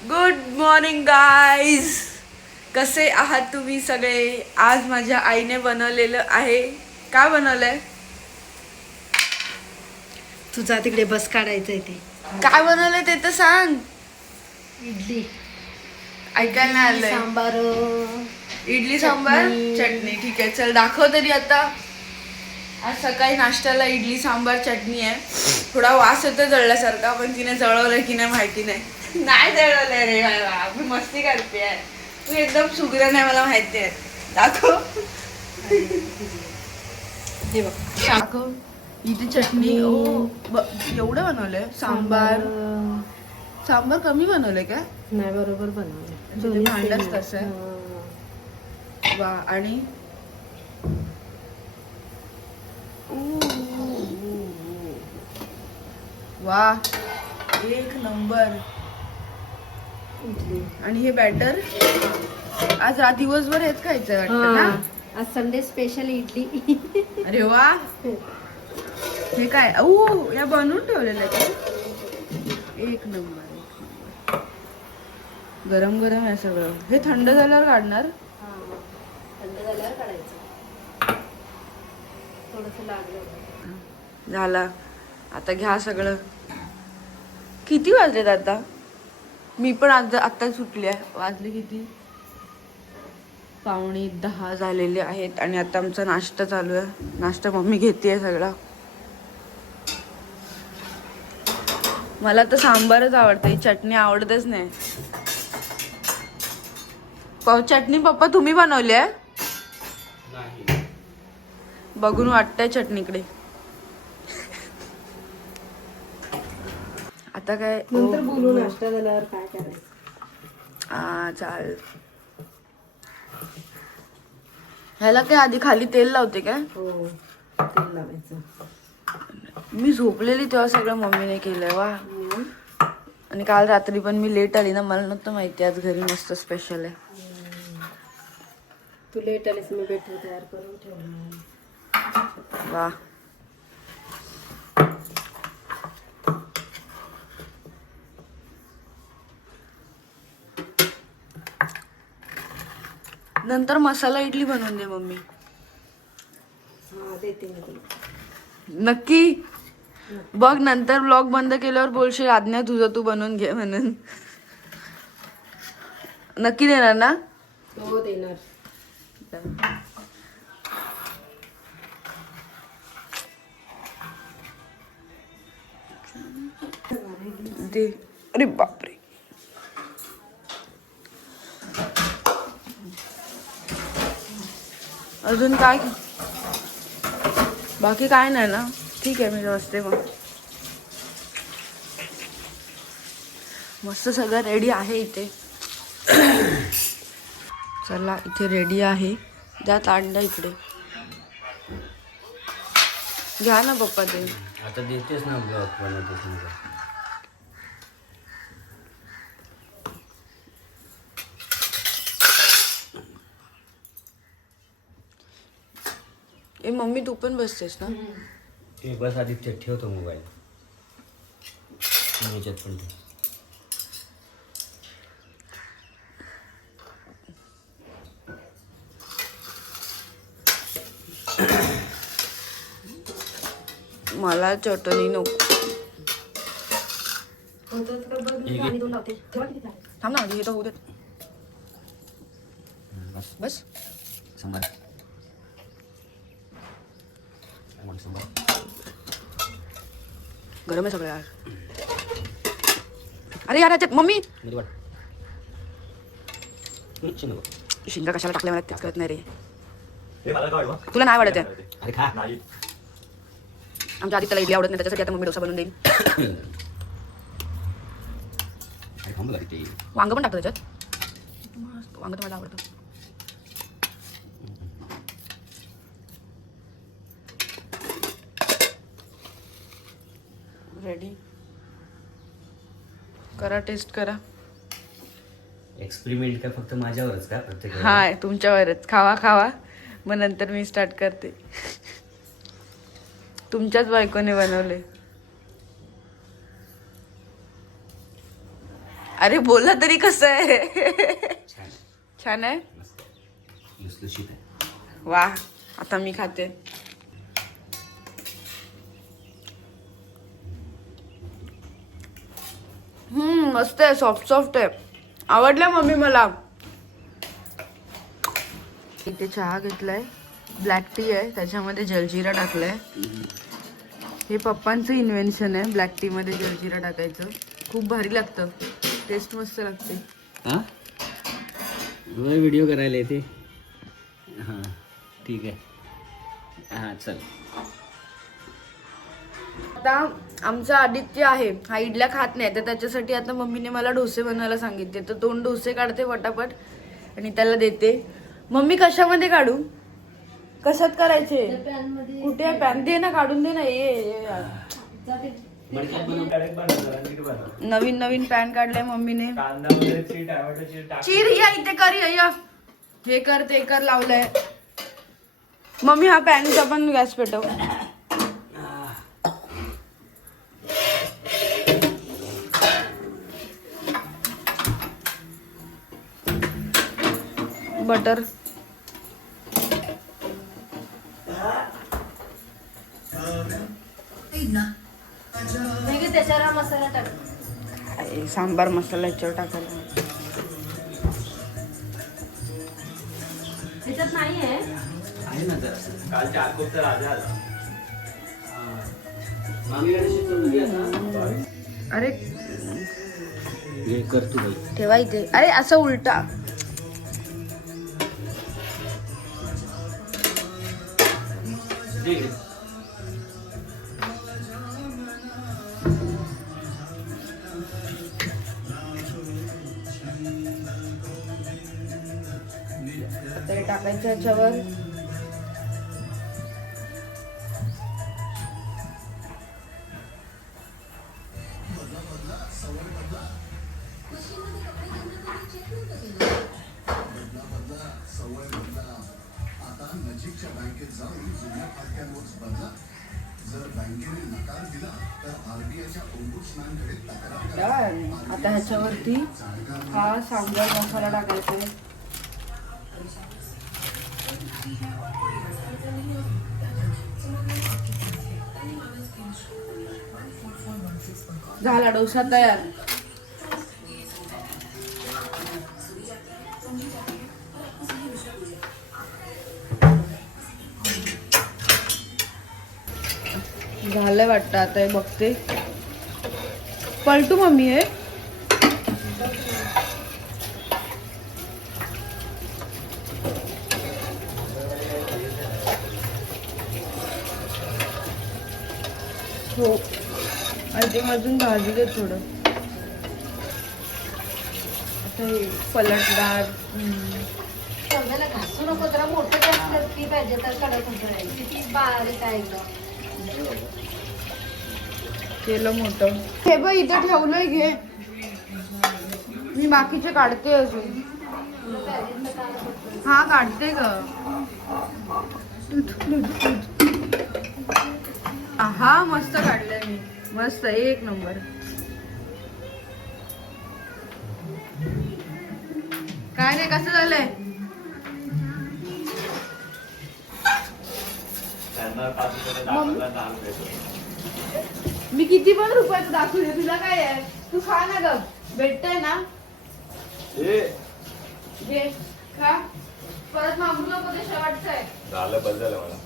Good morning guys. कसे आहात तुम्ही सगळे? आज माझ्या आईने बनवलेलं आहे. काय बनवलंय? तुझा तिकडे बस काढायचंय ते. काय बनवलंय ते तर सांग. इडली ऐकायला नाही आलंय. सांबार इडली सांबार चटणी. ठीक आहे, चल दाखव तरी आता. आज सकाळी नाश्त्याला इडली सांबार चटणी आहे. थोडा वास येतो जळल्यासारखा, पण तिने जळवलंय की नाही माहिती नाही. नाही जळवलंय रे मला, मी मस्ती करते आहे. तू एकदम सुग्रण आहे मला माहिती आहे. दाखव. हे बघ दाखव. इथे चटणी. एवढं बनवलंय सांबार. सांबार कमी बनवलंय का? नाही बरोबर बनवलं. ते भांडच तसं आहे. वा. आणि वा, एक नंबर. आणि हे बॅटर आज दिवसभर हेच खायचं वाटतं ना? आज संडे स्पेशल इडली. अरे वा. हे काय? या बनवून ठेवलेलं आहे. एक नंबर. गरम गरम आहे सगळं. हे थंड झाल्यावर काढणार. थंड झाल्यावर काढायचं. थोडंसं लागलं. झाला. आता घ्या सगळं. किती वाजलेत आता? मी पण आता सुटली आहे. वाजले किती? 9:45 झालेले आहेत. आणि आता आमचा नाश्ता चालू आहे. नाश्ता मम्मी घेते सगळा. मला तर सांबारच आवडते, चटणी आवडतच नाही. चटणी पप्पा तुम्ही बनवली आहे? बघून वाटतंय चटणीकडे. आता काय नंतर बोलू नाश्ता झाल्यावर काय करायचं. चाल. ह्याला काय आधी खाली तेल लावते काय? हो, तेल लावायचं. मी झोपलेली तेव्हा सगळं मम्मीने केलंय. वा. आणि काल रात्री पण मी लेट आली ना, मला नव्हतं माहिती आज घरी मस्त स्पेशल आहे. तू लेट आलीस, मी बेटर तयार करून ठेवलं. वा. नंतर मसाला इडली बनवून दे मम्मी. हा, देते मी तुला. नक्की बघ, नंतर ब्लॉग बंद केल्यावर बोलशील आज्ञा तुझं तू बनवून घे म्हणून. नक्की देणार ना? हो, देणार. दे. अरे बापरे. अजून काय? बाकी काय नाही ना? ठीक आहे, मी बसते मग. मस्त सगळं रेडी आहे इथे. चला, इथे रेडी आहे. द्या तांडा इकडे. घ्या ना पप्पा ते. आता देतेस ना ब्लॉग बनवतेस. ए मम्मी, तू पण बसतेस ना? ते बस आधी ते ठेवतो मोबाईल. याच्यात पण ठेव. मला चटणी नको. थांब ना, हे तर होऊ देत. बस बस. सांबार. गरम आहे सगळं यार. अरे यार, याच्यात मम्मी शिंगा कशाला टाकल्या मला तेच कळत नाही रे. तुला नाही आवडत आहे? अरे खा. आमच्या आधी त्याला इडली आवडत नाही, त्याच्यासाठी आता मम्मी डोसा बनवून देईल. वांग पण टाकतो त्याच्यात. वांग तर मला आवडतं. रेडी करा, टेस्ट करा. एक्सपेरिमेंट का फक्त माझ्यावरच का? प्रत्येक हाय, तुमच्यावरच. खावा खावा, मग नंतर मी स्टार्ट करते. तुमच्याच बायकोने बनवले. अरे बोला तरी कसं आहे. छान आहे. छान आहे. मस्त आहे. लुसलुशीत आहे. वा आता मी खाते. मस्त आहे. सॉफ्ट सॉफ्ट आहे. आवडलं मम्मी मला. इथे चहा घेतलाय. ब्लॅक टी आहे त्याच्यामध्ये जलजिरा टाकलाय. हे पप्पांचं इन्व्हेन्शन आहे ब्लॅक टी मध्ये जलजिरा टाकायचं. खूप भारी लागतं. टेस्ट मस्त लागते. हा व्हिडिओ करायला येते. हां ठीक आहे. हां चल. आता आमचा आदित्य आहे हा इडल्या खात नाही तर त्याच्यासाठी आता मम्मीने मला डोसे बनवायला सांगितले. तर 2 डोसे काढते पटापट आणि त्याला देते. मम्मी कशामध्ये काढू? कशात करायचे? कुठे आहे पॅन? दे ना काढून दे ना. ये नवीन नवीन पॅन काढलाय मम्मीने. चीर या इथे कर. या हे कर ते कर लावलंय. मम्मी हा पॅनचा पण गॅस पेटव. बटर त्याच्यावर मसाला टाक. सांबार मसाला याच्यावर टाकायला. त्याच्यात नाही आहे. आहे ना जरा कालच्या आकोपचा राजा आला. मामीकडे शिकवून घे आता. अरे हे कर तू बाई. ठेवा इथे. अरे असं उलटा. दे घे. आता हे टाकायचं याच्यावर. आता ह्याच्यावरती हा सांबार मसाला टाकायचा आहे. झाला डोसा तयार. झालंय वाटतं. आता हे बघते. पलटू मम्मी आहे. हो आणि ते अजून भाजी दे थोडं. आता हे पलटदार. सगळ्याला घासू नको. जरा मोठं जास्त ती पाहिजे तर कडक होतं. किती बारीक आहे एकदम. केलं मोठं. हे बघ इथे ठेवलंय. घे. मी बाकीचे काढते अजून. हा काढते ग. हा मस्त काढलंय मी. मस्त एक नंबर. काय रे कसं झालंय? मी किती पण रुपयाचं दाखवले तुला काय आहे? तू खा ना ग. भेटतंय ना. घे खा. परत मागू नको. ते शेवटचं आहे. झालं बस झालं मला.